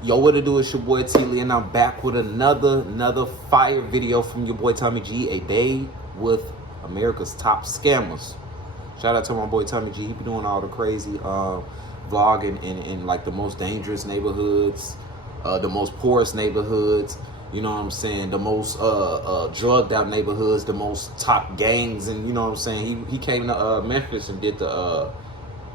Yo, what it do? It's your boy IamTeeLee, and I'm back with another fire video from your boy Tommy G. A day with America's top scammers. Shout out to my boy Tommy G. He be doing all the crazy vlogging in like the most dangerous neighborhoods, the most poorest neighborhoods. You know what I'm saying? The most drugged out neighborhoods, the most top gangs, and you know what I'm saying. He came to Memphis and did the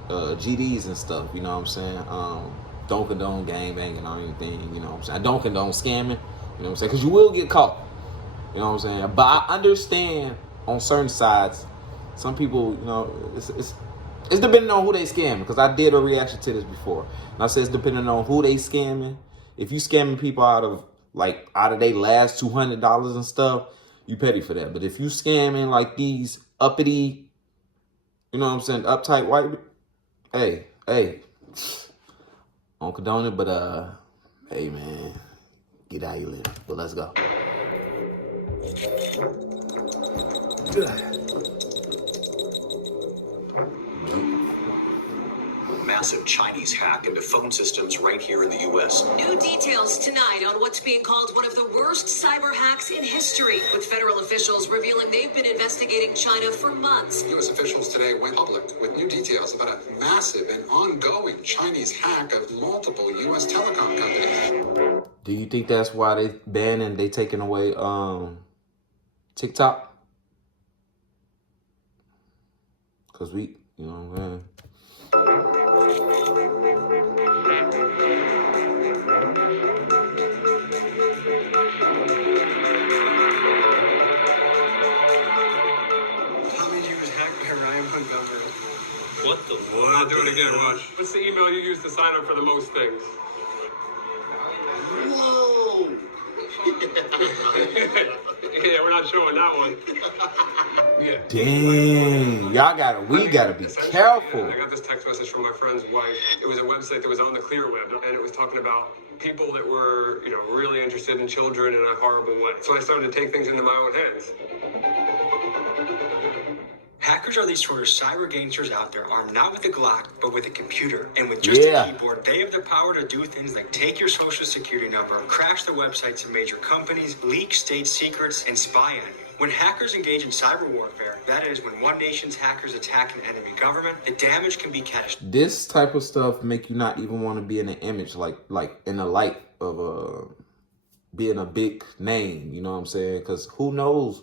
GDs and stuff. You know what I'm saying? Don't condone gang banging or anything, you know what I'm saying? I don't condone scamming, you know what I'm saying? Because you will get caught, you know what I'm saying? But I understand on certain sides, some people, you know, it's depending on who they scamming. Because I did a reaction to this before. And I said it's depending on who they scamming. If you scamming people out of their last $200 and stuff, you petty for that. But if you scamming like these uppity, you know what I'm saying, uptight white, hey. I don't condone it, but hey man, get how you live. But let's go. Massive Chinese hack into phone systems right here in the U.S. New details tonight on what's being called one of the worst cyber hacks in history, with federal officials revealing they've been investigating China for months. U.S. officials today went public with new details about a massive and ongoing Chinese hack of multiple U.S. telecom companies. Do you think that's why they banning, they taking away TikTok? Because we, you know what I'm saying? What the what? I'll do it again, watch. What's the email you use to sign up for the most things? Whoa! Yeah, we're not showing that one. Yeah. Dang, we gotta be careful. I got this text message from my friend's wife. It was a website that was on the clear web, and it was talking about people that were, you know, really interested in children in a horrible way. So I started to take things into my own hands. Hackers are these sort of cyber gangsters out there armed not with a Glock, but with a computer. And with just a keyboard, they have the power to do things like take your social security number, crash the websites of major companies, leak state secrets, and spy on you. When hackers engage in cyber warfare, that is, when one nation's hackers attack an enemy government, the damage can be catastrophic. This type of stuff make you not even want to be in the image, like in the light of being a big name, you know what I'm saying? Because who knows?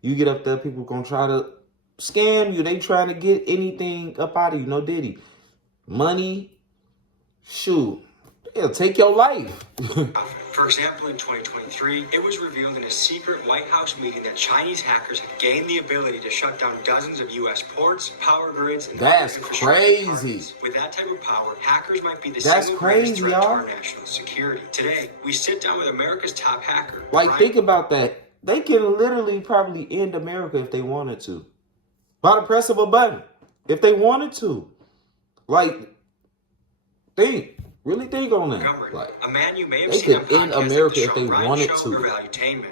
You get up there, people gonna try to scam you. They trying to get anything up out of you. No diddy. Money. Shoot. They'll take your life. For example, in 2023, it was revealed in a secret White House meeting that Chinese hackers had gained the ability to shut down dozens of U.S. ports, power grids, and that's crazy. With that type of power, hackers might be the single greatest threat to our national security. Today, we sit down with America's top hacker. Think about that. They can literally probably end America if they wanted to. By the press of a button. If they wanted to. Really think on that. A man you may have they seen could end America if they wanted to.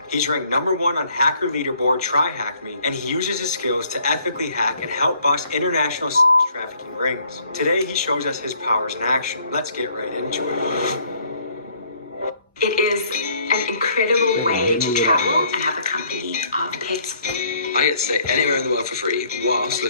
He's ranked #1 on hacker leaderboard Try Hack Me, and he uses his skills to ethically hack and help bust international trafficking rings. Today, he shows us his powers in action. Let's get right into it. It is an incredible way to travel and have a company of pets. I get to stay anywhere in the world for free whilst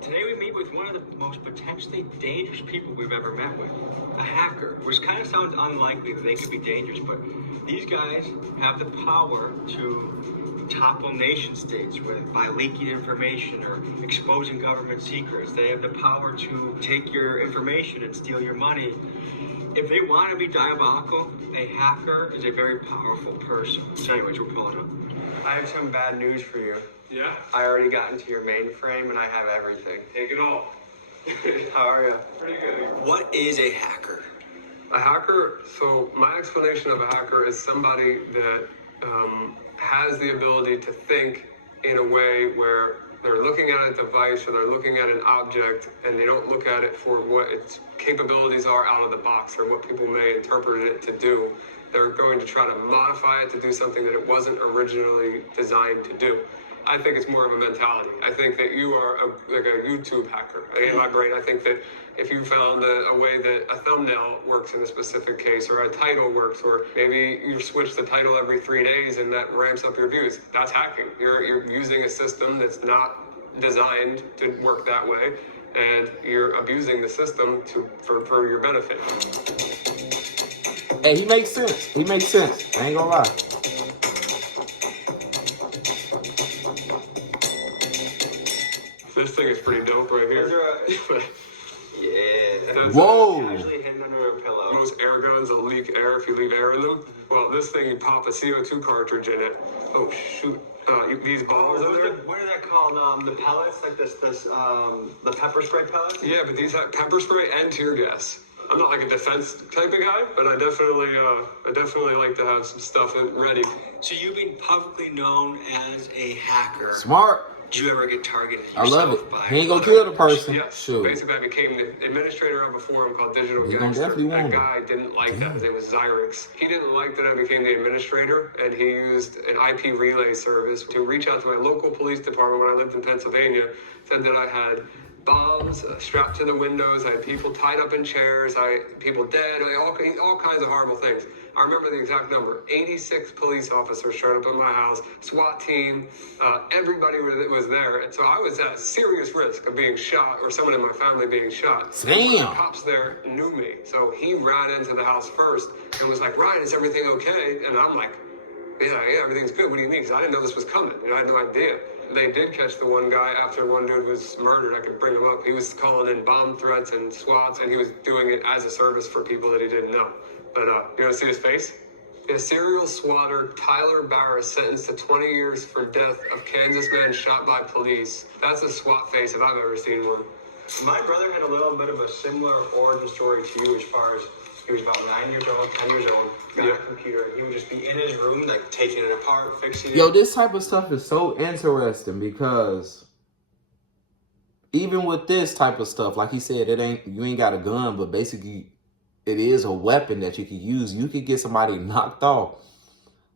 Today we meet with one of the most potentially dangerous people we've ever met with. A hacker, which kind of sounds unlikely that they could be dangerous, but these guys have the power to topple nation states by leaking information or exposing government secrets. They have the power to take your information and steal your money. If they want to be diabolical, a hacker is a very powerful person. So anyways, we're pulling up. I have some bad news for you. Yeah? I already got into your mainframe and I have everything. Take it all. How are you? Pretty good. What is a hacker? A hacker, so my explanation of a hacker is somebody that has the ability to think in a way where they're looking at a device or they're looking at an object and they don't look at it for what its capabilities are out of the box or what people may interpret it to do. They're going to try to modify it to do something that it wasn't originally designed to do. I think it's more of a mentality. I think that you are like a YouTube hacker. In my brain, I think that if you found a way that a thumbnail works in a specific case, or a title works, or maybe you switch the title every 3 days and that ramps up your views, that's hacking. You're using a system that's not designed to work that way, and you're abusing the system for your benefit. Hey, he makes sense. He makes sense. I ain't gonna lie. This thing is pretty dope right here. Yeah. Whoa. Actually hidden under a pillow. Most air guns will leak air if you leave air in them. Well, this thing, you pop a CO2 cartridge in it. Oh, shoot. These balls in there? What are that called? The pellets? Like the pepper spray pellets? Yeah, but these have pepper spray and tear gas. I'm not like a defense type of guy, but I definitely like to have some stuff ready. So you've been publicly known as a hacker. Smart. Did you ever get targeted I love it. yourself by He ain't gonna kill the person. Yes. Sure. Basically, I became the administrator of a forum called Digital He gonna Gangster. definitely That want guy didn't like that. His name was Xyrix. He didn't like that I became the administrator, and he used an IP relay service to reach out to my local police department when I lived in Pennsylvania. Said that I had bombs strapped to the windows. I had people tied up in chairs. People dead. All kinds of horrible things. I remember the exact number. 86 police officers showed up at my house, SWAT team, everybody was there. And so I was at serious risk of being shot, or someone in my family being shot. Damn. The cops there knew me. So he ran into the house first and was like, Ryan, is everything okay? And I'm like, yeah, everything's good. What do you mean? Because I didn't know this was coming. I had no idea. They did catch the one guy after one dude was murdered. I could bring him up. He was calling in bomb threats and SWATs, and he was doing it as a service for people that he didn't know. But you want to see his face? A serial swatter, Tyler Barris, sentenced to 20 years for death of Kansas man shot by police. That's a SWAT face if I've ever seen one. My brother had a little bit of a similar origin story to you, as far as he was about 9 years old, 10 years old, got a computer. He would just be in his room, like taking it apart, fixing it. Yo, this type of stuff is so interesting because even with this type of stuff, like he said, you ain't got a gun, but basically it is a weapon that you can use. You could get somebody knocked off,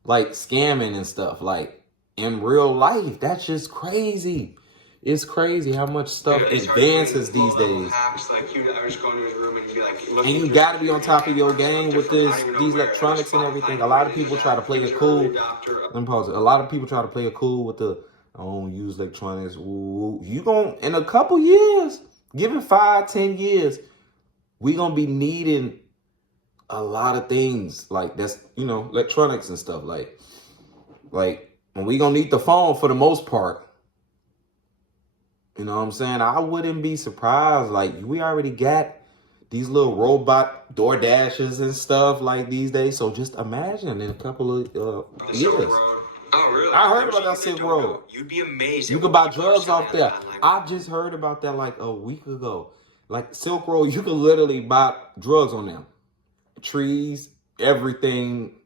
like scamming and stuff, like in real life. That's just crazy. It's crazy how much stuff advances these days. Hacks, like I was going to his room and he'd be like, and you gotta be on top of your game with these electronics and everything. A lot of people try to play it cool. Let me pause it. A lot of people try to play it cool with the I don't use electronics. Ooh, you gon' in a couple years, give it 5-10 years, we gonna be needing a lot of things like that's electronics and stuff like and we gonna need the phone for the most part. You know what I'm saying? I wouldn't be surprised. Like, we already got these little robot door dashes and stuff like these days. So just imagine in a couple of years. Oh, really? I heard about that Silk Road. You'd be amazed. You can buy drugs off there. I just heard about that like a week ago. Like Silk Road, you can literally buy drugs on them. Trees, everything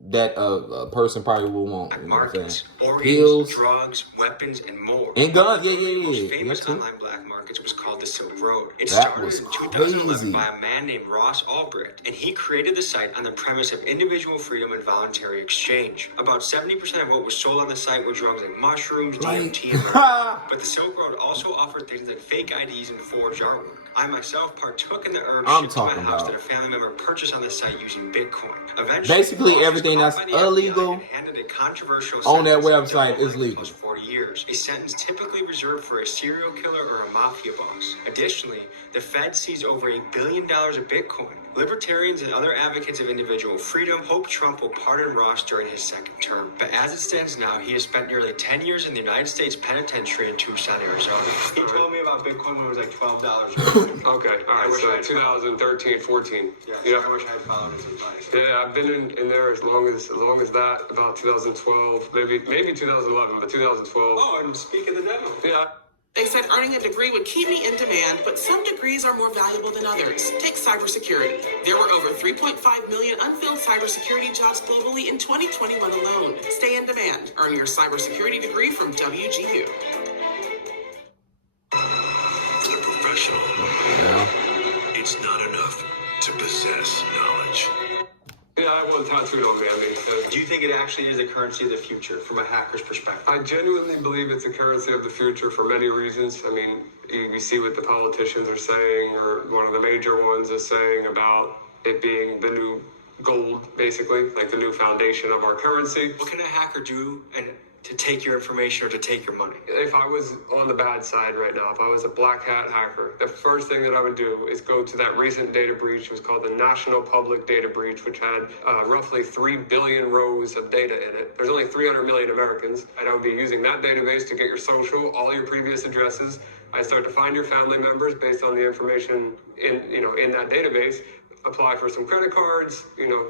that a person probably will want. Black you know what I'm markets, saying? organs, Pills, drugs, weapons, and more. and guns. Yeah. The most famous Yeah, online black markets was called the Silk Road. It That started was in 2011 crazy. by a man named Ross Ulbricht, and he created the site on the premise of individual freedom and voluntary exchange. About 70% of what was sold on the site were drugs like mushrooms, DMT, and marijuana. But the Silk Road also offered things like fake IDs and forged artwork. I myself partook in the herb shipped to my house that a family member purchased on the site using Bitcoin. Eventually, basically Ross was everything caught that's by the FBI illegal and handed a controversial on that sentence of website jail is time legal. plus 40 years, a sentence typically reserved for a serial killer or a mafia boss. Additionally, the Fed seized over $1 billion of Bitcoin. Libertarians and other advocates of individual freedom hope Trump will pardon Ross during his second term. But as it stands now, he has spent nearly 10 years in the United States Penitentiary in Tucson, Arizona. He told me about Bitcoin when it was like $12. Okay, all right, so 2013, 14. Yeah, I wish I had followed his advice. Yeah, I've been in there as long as that, about 2012, maybe 2011, but 2012. Oh, and speak of the devil. Yeah. They said earning a degree would keep me in demand, but some degrees are more valuable than others. Take cybersecurity. There were over 3.5 million unfilled cybersecurity jobs globally in 2021 alone. Stay in demand. Earn your cybersecurity degree from WGU. For the professional, it's not enough to possess knowledge. Yeah, I have one tattooed on me. I mean, Do you think it actually is the currency of the future from a hacker's perspective? I genuinely believe it's the currency of the future for many reasons. I mean, you see what the politicians are saying, or one of the major ones is saying about it being the new gold, basically, like the new foundation of our currency. What can a hacker do and to take your information or to take your money? If I was on the bad side right now, if I was a black hat hacker, the first thing that I would do is go to that recent data breach. It was called the National Public Data Breach, which had roughly 3 billion rows of data in it. There's only 300 million Americans, and I would be using that database to get your social, all your previous addresses. I start to find your family members based on the information in that database. Apply for some credit cards,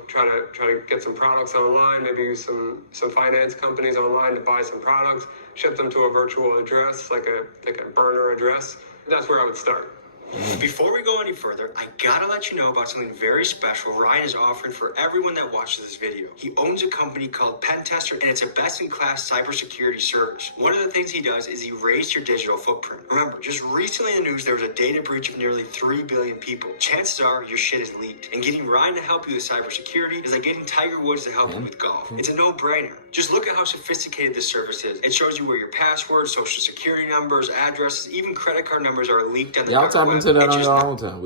try to get some products online, maybe use some finance companies online to buy some products, ship them to a virtual address, like a burner address. That's where I would start. Before we go any further, I gotta let you know about something very special Ryan is offering for everyone that watches this video. He owns a company called Pentester, and it's a best-in-class cybersecurity service. One of the things he does is erase your digital footprint. Remember, just recently in the news, there was a data breach of nearly 3 billion people. Chances are your shit is leaked. And getting Ryan to help you with cybersecurity is like getting Tiger Woods to help you with golf. It's a no-brainer. Just look at how sophisticated this service is. It shows you where your passwords, social security numbers, addresses, even credit card numbers are leaked on the Y'all tap into that on your own time.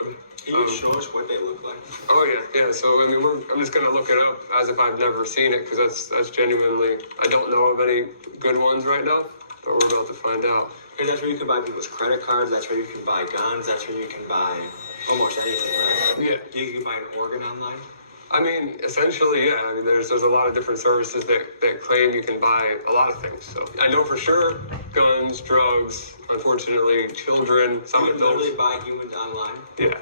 Can you show us what they look like? Oh yeah. So I mean, I'm just gonna look it up as if I've never seen it, because that's genuinely, I don't know of any good ones right now, but we're about to find out. And that's where you can buy people's credit cards. That's where you can buy guns. That's where you can buy almost anything, right? Yeah. You can buy an organ online. I mean, essentially, yeah. I mean, there's a lot of different services that claim you can buy a lot of things. So I know for sure, guns, drugs, unfortunately, children, some you can adults. literally buy humans online. Yeah.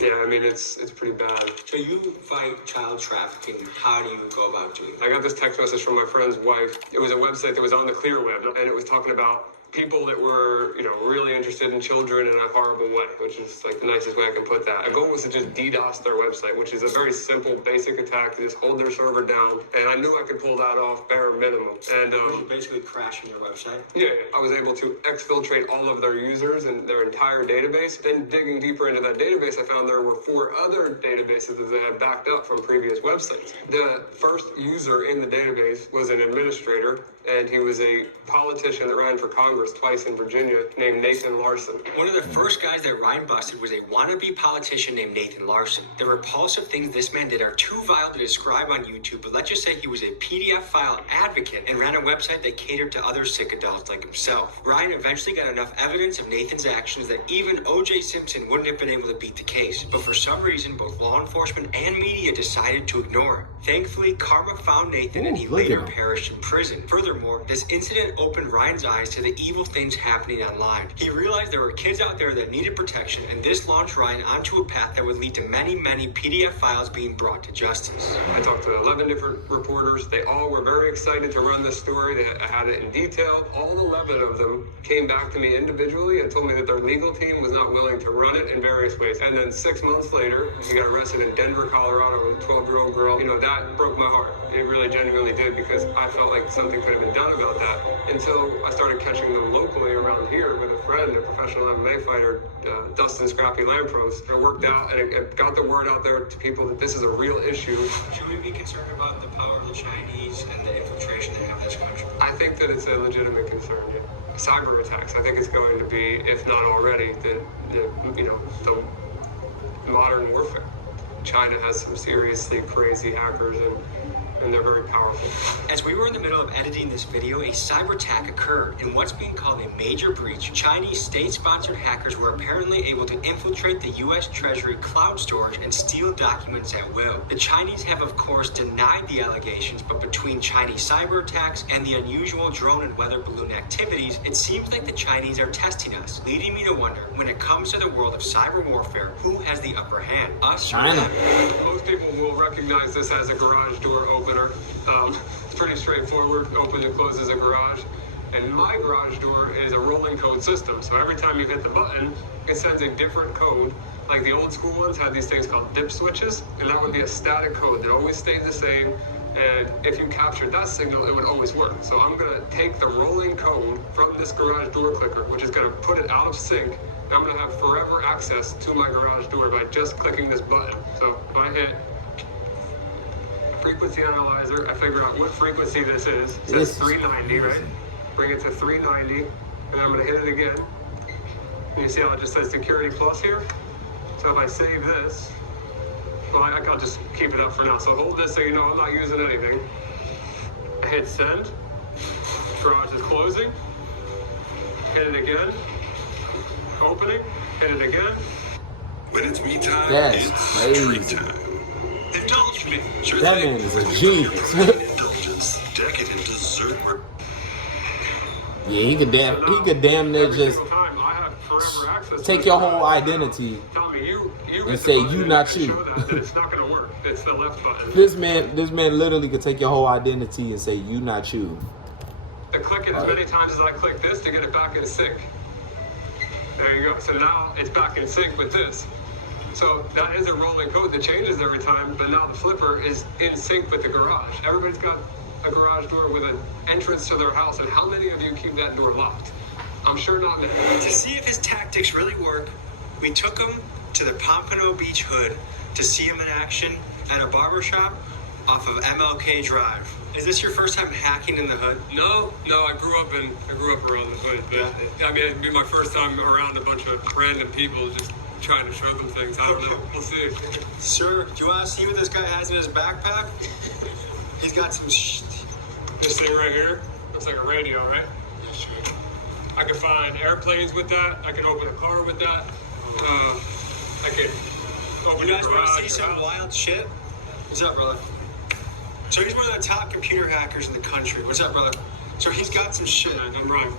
I mean, it's pretty bad. So you fight child trafficking. How do you go about doing that? I got this text message from my friend's wife. It was a website that was on the clear web, and it was talking about people that were, really interested in children in a horrible way, which is like the nicest way I can put that. The goal was to just DDoS their website, which is a very simple, basic attack to just hold their server down. And I knew I could pull that off bare minimum. And basically crashing your website. Yeah, I was able to exfiltrate all of their users and their entire database. Then digging deeper into that database, I found there were 4 other databases that they had backed up from previous websites. The first user in the database was an administrator, and he was a politician that ran for Congress twice in Virginia named Nathan Larson. One of the first guys that Ryan busted was a wannabe politician named Nathan Larson. The repulsive things this man did are too vile to describe on YouTube, but let's just say he was a PDF file advocate and ran a website that catered to other sick adults like himself. Ryan eventually got enough evidence of Nathan's actions that even O.J. Simpson wouldn't have been able to beat the case. But for some reason, both law enforcement and media decided to ignore him. Thankfully, karma found Nathan and he later perished in prison. Furthermore, this incident opened Ryan's eyes to the evil things happening online. He realized there were kids out there that needed protection, and this launched Ryan onto a path that would lead to many, many PDF files being brought to justice. I talked to 11 different reporters. They all were very excited to run this story. I had it in detail. All 11 of them came back to me individually and told me that their legal team was not willing to run it in various ways. And then 6 months later, he got arrested in Denver, Colorado with a 12-year-old girl. That broke my heart. It really genuinely did, because I felt like something could have been done about that, until I started catching them locally around here with a friend, a professional MMA fighter, Dustin Scrappy Lampros. It worked out, and it got the word out there to people that this is a real issue. Should we be concerned about the power of the Chinese and the infiltration they have in this country? I think that it's a legitimate concern. Cyber attacks, I think it's going to be, if not already, the modern warfare. China has some seriously crazy hackers, and they're very powerful. As we were in the middle of editing this video, a cyber attack occurred. In what's being called a major breach, Chinese state-sponsored hackers were apparently able to infiltrate the U.S. Treasury cloud storage and steal documents at will. The Chinese have, of course, denied the allegations, but between Chinese cyber attacks and the unusual drone and weather balloon activities, it seems like the Chinese are testing us, leading me to wonder, when it comes to the world of cyber warfare, who has the upper hand? Us or them? Most people will recognize this as a garage door opener. It's pretty straightforward. Opens and closes a garage. And my garage door is a rolling code system. So every time you hit the button, it sends a different code. Like the old school ones had these things called dip switches, and that would be a static code that always stayed the same. And if you captured that signal, it would always work. So I'm gonna take the rolling code from this garage door clicker, which is gonna put it out of sync. And I'm gonna have forever access to my garage door by just clicking this button. So if I hit frequency analyzer. I figure out what frequency this is. It says 390, right? Bring it to 390, and I'm gonna hit it again. And you see how it just says security plus here? So if I save this, well, I'll just keep it up for now. So hold this so you know I'm not using anything. Hit send. Garage is closing. Hit it again. Opening. Hit it again. When it's me time, That's it's crazy. treat time. Indulge me. Sure That thing. man is a genius. Indulgence, decadent dessert. Yeah, he could damn near just take your whole identity and say you not you. It's not gonna work. It's the left button. This man literally could take your whole identity and say you not you. I click it as many times as I click this to get it back in sync. There you go. So now it's back in sync with this. So that is a rolling code that changes every time, but now the flipper is in sync with the garage. Everybody's got a garage door with an entrance to their house, and how many of you keep that door locked? I'm sure not many. To see if his tactics really work, we took him to the Pompano Beach Hood to see him in action at a barbershop off of MLK Drive. Is this your first time hacking in the hood? No, I grew up around the hood, but I mean, it'd be my first time around a bunch of random people just trying to show them things. I don't know. We'll see. Sir, do you want to see what this guy has in his backpack? He's got some This thing right here looks like a radio, right? I can find airplanes with that. I can open a car with that. I can open You a guys want garage. to see some wild shit? What's up, brother? So he's one of the top computer hackers in the country. What's up, brother? So he's got some shit. Yeah, I'm right.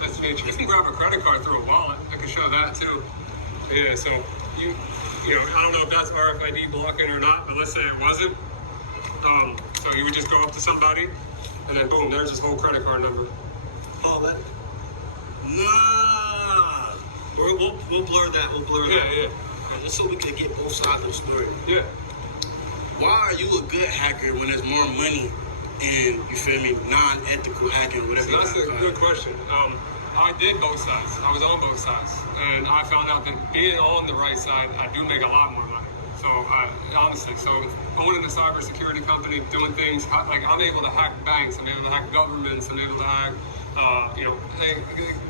Nice to meet you. You can grab a credit card through a wallet. I can show that too. Yeah, so you know, I don't know if that's RFID blocking or not, but let's say it wasn't. So you would just go up to somebody, and then boom, there's his whole credit card number. Oh, that. Nah. We'll blur that. We'll blur that. Yeah. Just so we can get both sides of the story. Yeah. Why are you a good hacker when there's more money in, you feel me, non-ethical hacking, whatever? So that's a good question. I did both sides. I was on both sides. And I found out that being on the right side, I do make a lot more money. So honestly, owning a cybersecurity company, doing things, like I'm able to hack banks, I'm able to hack governments, I'm able to hack,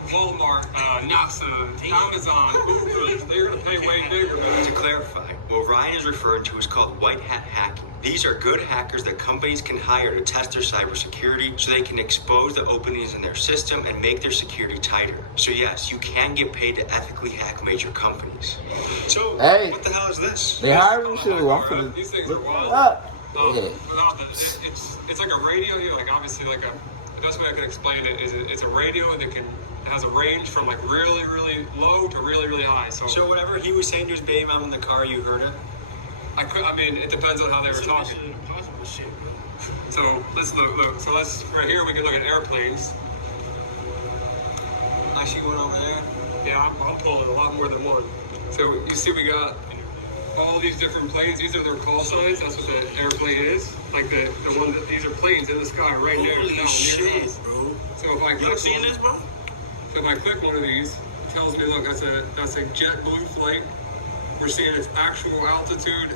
Walmart, NASA, Amazon, Google, they're going to pay way bigger. To clarify, what Ryan is referring to is called white hat hacking. These are good hackers that companies can hire to test their cybersecurity so they can expose the openings in their system and make their security tighter. So yes, you can get paid to ethically hack major companies. So Hey, what the hell is this? they hiring you. I'm finna These things look are it wild. up. Yeah. It's like a radio here, like obviously like the best way I can explain it is it's a radio that has a range from like really, really low to really, really high. So whatever he was saying to his baby mom in the car, you heard it? I mean, it depends on how they were talking. So let's look. So right here we can look at airplanes. I see one over there. Yeah, I'm pulling a lot more than one. So you see we got all these different planes. These are their call signs. That's what the airplane is. Like the one that these are planes in the sky right there. Holy now, shit, bro. So if I Y'all click seeing this, bro? So if I click one of these, it tells me, look, that's a JetBlue flight. We're seeing its actual altitude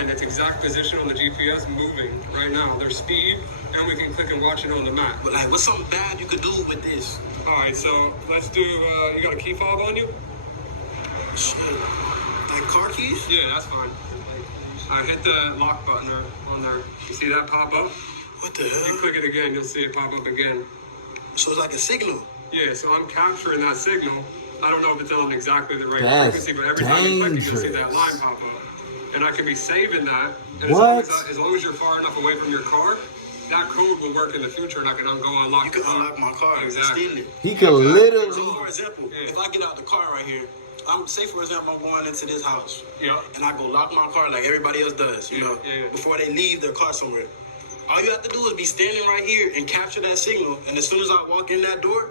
and its exact position on the GPS moving right now. Their speed, and we can click and watch it on the map. But like, what's something bad you could do with this? All right, so let's do. You got a key fob on you? Shit. Like car keys? Yeah, that's fine. I hit the lock button on there. You see that pop up? What the You hell? click it again, you'll see it pop up again. So it's like a signal. Yeah, so I'm capturing that signal. I don't know if it's on exactly the right That's frequency, but every time you click it, you'll see that dangerous. line pop up. And I can be saving that. And What? As long as you're far enough away from your car, that code will work in the future, and I can go unlock You can the car. unlock my car and Exactly. steal it. He could So literally. for example, Yeah. if I get out the car right here, I'm say for example I'm going into this house. Yeah. And I go lock my car like everybody else does, you know, Yeah. before they leave their car somewhere. All you have to do is be standing right here and capture that signal, and as soon as I walk in that door,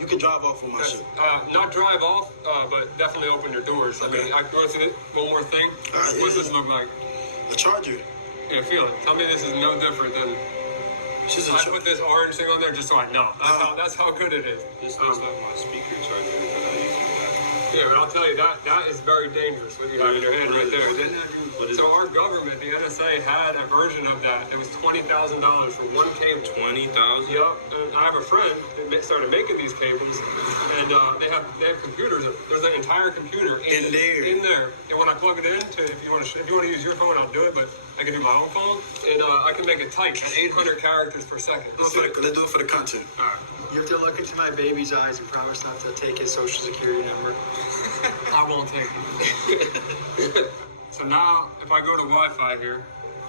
you can drive off with my shit. Not drive off, but definitely open your doors. I mean, I go through it. One more thing. Yeah. What's this look like? A charger. Yeah, feel it. Tell me this is no different than. It's just a I charger. put this orange thing on there just so I know. That's how good it is. This looks like my speaker charger that I use for that. Yeah, but I'll tell you, that is very dangerous what you have in your hand right there. So our government, the NSA, had a version of that. It was $20,000 for one cable. 20,000? Yep. And I have a friend that started making these cables, and they have computers. There's an entire computer in there. And when I plug it in, if you want to use your phone, I'll do it. But I can do my own phone, and I can make it type at 800 characters per second. Let's do it for the content. All right. You have to look into my baby's eyes and promise not to take his social security number. I won't take it. So now, if I go to Wi-Fi here,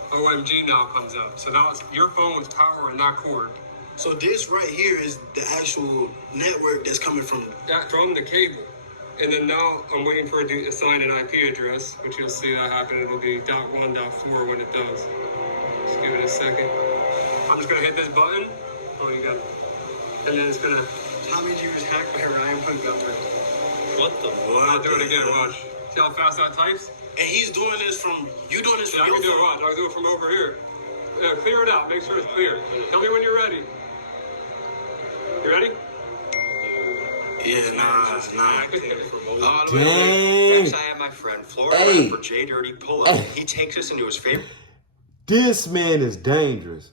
OMG now comes up. So now it's your phone with power and not cord. So this right here is the actual network that's coming from the cable. And then now I'm waiting for it to assign an IP address, which you'll see that happen. It'll be .1.4 when it does. Just give it a second. I'm just gonna hit this button. Oh, you got it. And then it's gonna. Tommy G was hacked by Ryan Montgomery. What the fuck? I'll do it again. Watch. See how fast that types? And he's doing this from you doing this Yeah, from I your can do it. phone. Watch. I can do it from over here. Yeah, clear it out. Make sure it's clear. Tell me when you're ready. You ready? Yeah, nah. Dang. Next, I have my friend Florida for J Dirty pull up. He takes us into his favorite This man is dangerous.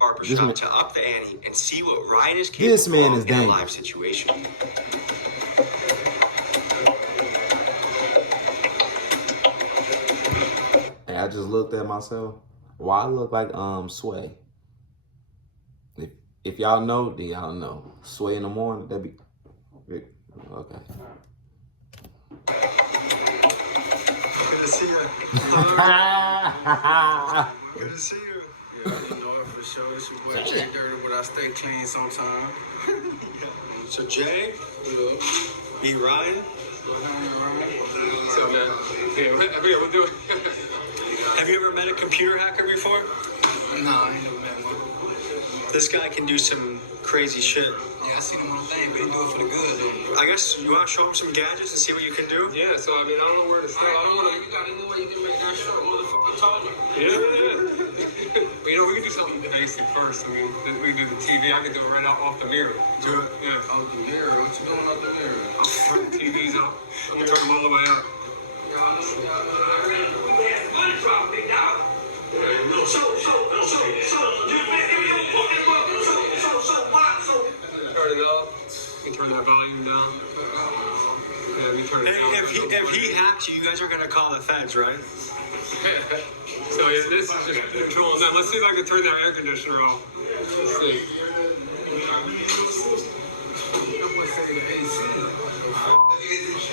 barbershop to up the ante and see what Ryan is capable This man is of in a dangerous. live situation. Hey, I just looked at myself. Why I look like Sway? If y'all know, then y'all know. Sway in the morning, that'd be okay. Good to see you. Good to see you. Yeah, you know it for sure. It's your boy Jay Dirty, but I stay clean sometimes. So Jay, me Ryan. So, man. Yeah, we'll do it. Have you ever met a computer hacker before? Nah, I ain't never met one. This guy can do some crazy shit. Yeah, I seen him on the thing, but he do it for the good, though. I guess you want to show him some gadgets and see what you can do? Yeah, so I mean, I don't know where to start. I don't want to. You got any way you can make that short motherfucker taller? Yeah. But, you know, we can do something basic first. I mean, we can do the TV. I can do it right off the mirror. Do it? Yeah. Out the mirror? What you doing out the mirror? I'll turn the TVs up. I'm going to turn them all the way up. Turn it up. You can turn that volume down. Yeah, we turn it down. If he hacks you, you guys are going to call the feds, right? So yeah, this is just controlling that. Let's see if I can turn that air conditioner off. Let's see.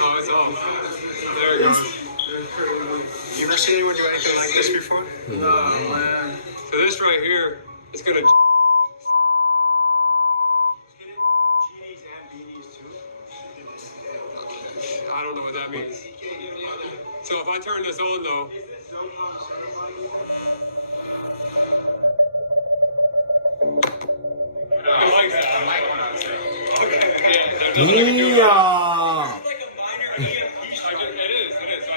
Oh, it's off. There you go. You ever seen anyone do anything like this before? No, man. So this right here is gonna. I don't know what that means. So if I turn this on though. Yeah.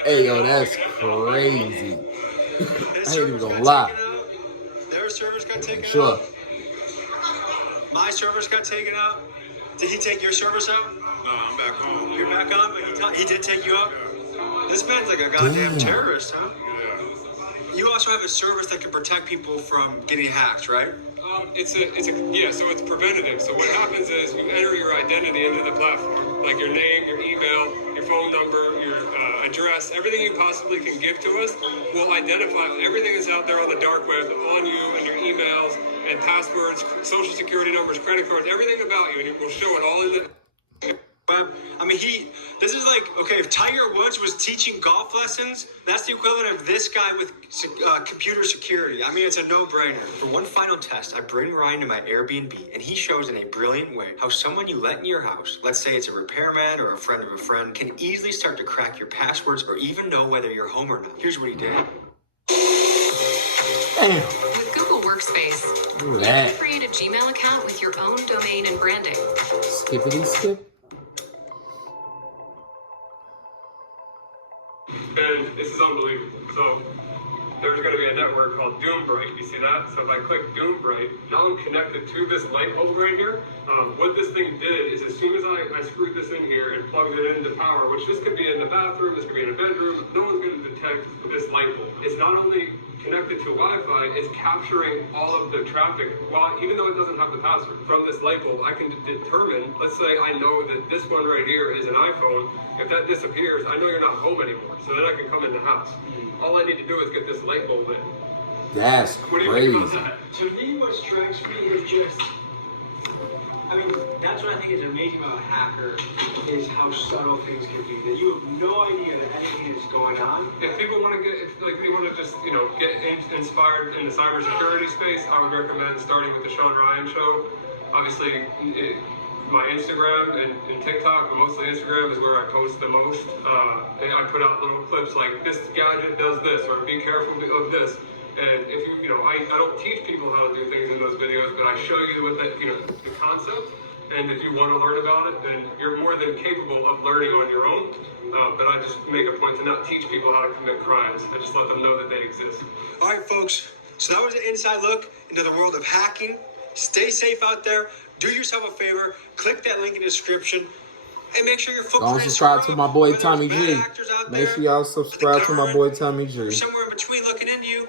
Hey, yo, that's crazy. I ain't even gonna lie. Their servers got taken Sure. out. My servers got taken out. Did he take your servers out? No, I'm back home. You're back on, but he did take you out? This man's like a goddamn terrorist, huh? You also have a service that can protect people from getting hacked, right? So it's preventative. So what happens is you enter your identity into the platform, like your name, your email, your phone number, your address, everything you possibly can give to us. We'll identify everything that's out there on the dark web on you and your emails and passwords, social security numbers, credit cards, everything about you, and we'll show it all in the. I mean, this is like, okay, if Tiger Woods was teaching golf lessons, that's the equivalent of this guy with computer security. I mean, it's a no-brainer. For one final test, I bring Ryan to my Airbnb, and he shows in a brilliant way how someone you let in your house, let's say it's a repairman or a friend of a friend, can easily start to crack your passwords or even know whether you're home or not. Here's what he did. Damn. With Google Workspace, Look you at can that. create a Gmail account with your own domain and branding. Skippity skip. And this is unbelievable. So there's going to be a network called Doombright. You see that? So if I click Doombright, now I'm connected to this light bulb right here. What this thing did is as soon as I screwed this in here and plugged it into power, which this could be in the bathroom, this could be in a bedroom, no one's going to detect this light bulb. It's not only connected to Wi-Fi, it's capturing all of the traffic. While even though it doesn't have the password from this light bulb, I can determine, let's say I know that this one right here is an iPhone. If that disappears, I know you're not home anymore. So then I can come in the house. All I need to do is get this light bulb in. That's What do you crazy. think about that? To me, what strikes me is just, I mean, that's what I think is amazing about a hacker, is how subtle things can be. That you have no idea that anything is going on. If people want to they want to just, get inspired in the cybersecurity space, I would recommend starting with the Sean Ryan Show. Obviously, my Instagram and TikTok, but mostly Instagram is where I post the most. And I put out little clips like, this gadget does this, or be careful of this. And if I don't teach people how to do things in those videos, but I show you what the concept. And if you want to learn about it, then you're more than capable of learning on your own. But I just make a point to not teach people how to commit crimes. I just let them know that they exist. All right, folks. So that was an inside look into the world of hacking. Stay safe out there. Do yourself a favor. Click that link in the description. And make sure your footprint Don't subscribe to my boy Tommy G. Make sure y'all subscribe to my boy Tommy G. Somewhere in between looking into you.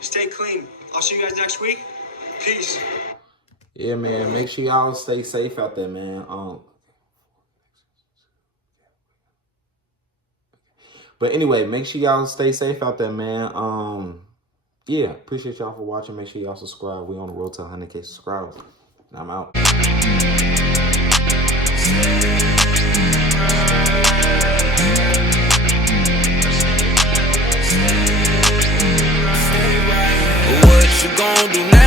Stay clean. I'll see you guys next week. Peace. Yeah, man. Make sure y'all stay safe out there, man. But anyway, make sure y'all stay safe out there, man. Yeah, appreciate y'all for watching. Make sure y'all subscribe. We on the road to 100K subscribers. And I'm out. What you gonna do now?